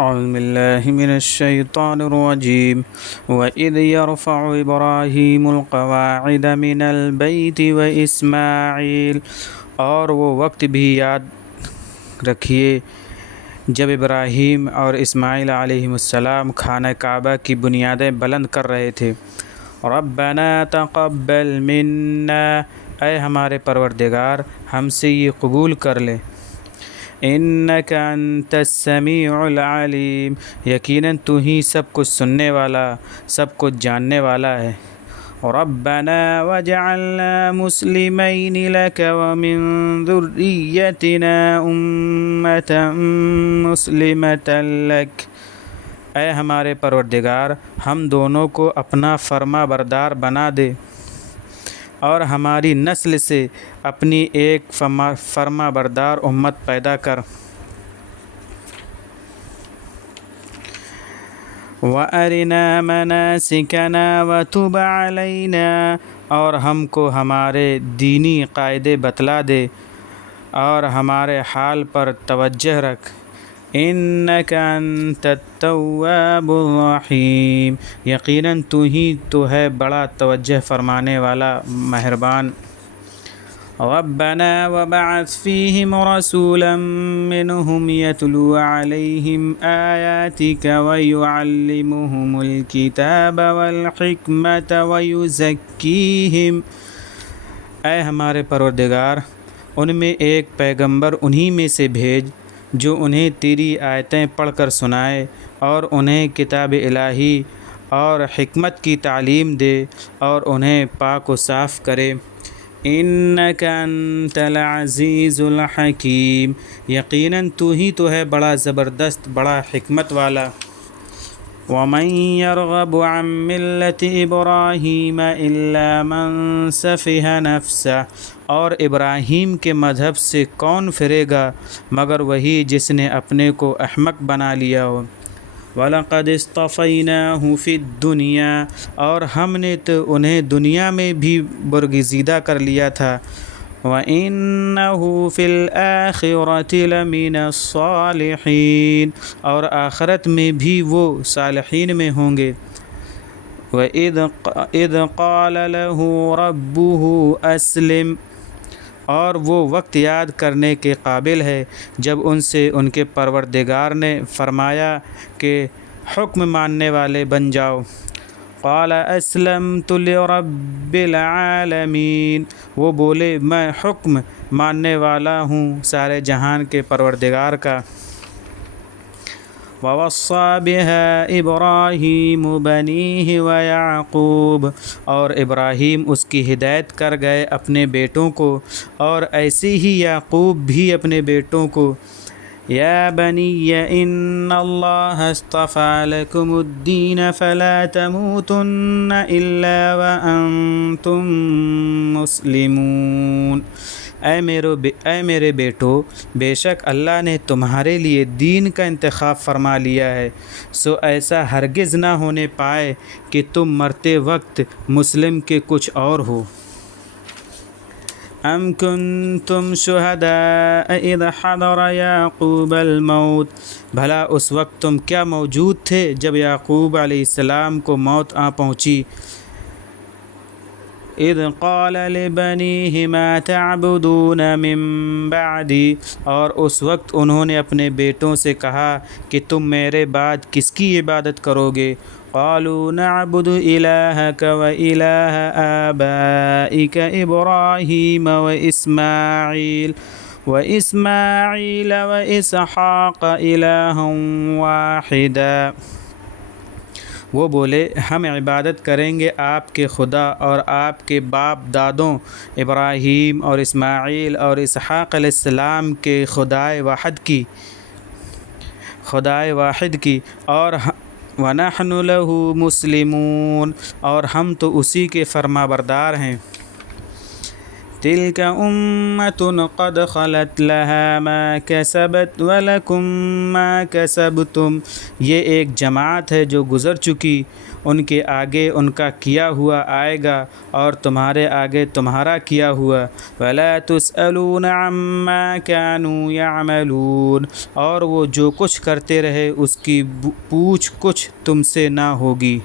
أعوذ بالله من الشيطان الرجيم وإذ يرفع إبراهيم القواعد من البيت وإسماعيل، اور وہ وقت بھی یاد رکھیے جب ابراہیم اور اسماعیل علیہ السلام خانہ کعبہ کی بنیادیں بلند کر رہے تھے۔ ربنا تقبل منا، اے ہمارے پروردگار ہم سے یہ قبول کر لے۔ انک انت السمیع العلیم، یقیناً تو ہی سب کچھ سننے والا، سب کچھ جاننے والا ہے۔ ربنا وجعلنا مسلمین لک ومن ذریتنا امة مسلمة لک، اے ہمارے پروردگار ہم دونوں کو اپنا فرما بردار بنا دے اور ہماری نسل سے اپنی ایک فرما بردار امت پیدا کر۔ وَأَرِنَا مَنَاسِكَنَا وَتُبْ عَلَيْنَا، اور ہم کو ہمارے دینی قاعدے بتلا دے اور ہمارے حال پر توجہ رکھ۔ انک انت التواب الرحیم، یقیناً تو ہی تو ہے بڑا توجہ فرمانے والا مہربان۔ ربنا وبعث فيهم رسولا منهم يتلو عليهم آياتك ويعلمهم الكتاب والحكمة ويزكيهم، اے ہمارے پروردگار ان میں ایک پیغمبر انہی میں سے بھیج جو انہیں تیری آیتیں پڑھ کر سنائے اور انہیں کتاب الہی اور حکمت کی تعلیم دے اور انہیں پاک و صاف کرے۔ انک انت العزیز الحکیم، یقیناً تو ہی تو ہے بڑا زبردست، بڑا حکمت والا۔ ومن يرغب عن ملة ابراہیم الا من سفہ نفسہ، اور ابراہیم کے مذہب سے کون پھرے گا مگر وہی جس نے اپنے کو احمق بنا لیا ہو۔ وَلَقَدِ اصْطَفَيْنَاهُ فِي الدُّنْيَا، اور ہم نے تو انہیں دنیا میں بھی برگزیدہ کر لیا تھا۔ وَإِنَّهُ فِي الْآخِرَةِ لَمِنَ الصَّالِحِينَ، اور آخرت میں بھی وہ صالحین میں ہوں گے۔ وَإِذْ قَالَ لَهُ رَبُّهُ أَسْلِمْ، اور وہ وقت یاد کرنے کے قابل ہے جب ان سے ان کے پروردگار نے فرمایا کہ حکم ماننے والے بن جاؤ۔ قال اسلمت لرب العالمین، وہ بولے میں حکم ماننے والا ہوں سارے جہان کے پروردگار کا۔ وَوَصَّى بِهَا إِبْرَاهِيمُ بَنِيهِ وَيَعْقُوبُ، اور ابراہیم اس کی ہدایت کر گئے اپنے بیٹوں کو، اور ایسے ہی یعقوب بھی اپنے بیٹوں کو۔ یا بنی ان اللہ اصطفى لکم الدین فلا تموتن الا وانتم مسلمون، اے میرے بیٹو بے شک اللہ نے تمہارے لیے دین کا انتخاب فرما لیا ہے، سو ایسا ہرگز نہ ہونے پائے کہ تم مرتے وقت مسلم کے کچھ اور ہو۔ ام کنتم شہداء اذ حضر یعقوب الموت، بھلا اس وقت تم کیا موجود تھے جب یعقوب علیہ السلام کو موت آ پہنچی۔ اذ قال لبنیہ ما تعبدون من بعدی، اور اس وقت انہوں نے اپنے بیٹوں سے کہا کہ تم میرے بعد کس کی عبادت کرو گے۔ قالوا نعبد الہک و الہ آبائک ابراہیم و اسماعیل و اسحاق الہا واحدا، وہ بولے ہم عبادت کریں گے آپ کے خدا اور آپ کے باپ دادوں ابراہیم اور اسماعیل اور اسحاق علیہ السلام کے خدائے واحد کی، اور وَنَحْنُ لَهُ مُسْلِمُونَ، اور ہم تو اسی کے فرما بردار ہیں۔ تلك أمة قد خلت لها ما كسبت ولكم ما كسبتم، یہ ایک جماعت ہے جو گزر چکی، ان کے آگے ان کا کیا ہوا آئے گا اور تمہارے آگے تمہارا کیا ہوا۔ ولا تسألون عما كانوا يعملون، اور وہ جو کچھ کرتے رہے اس کی پوچھ کچھ تم سے نہ ہوگی۔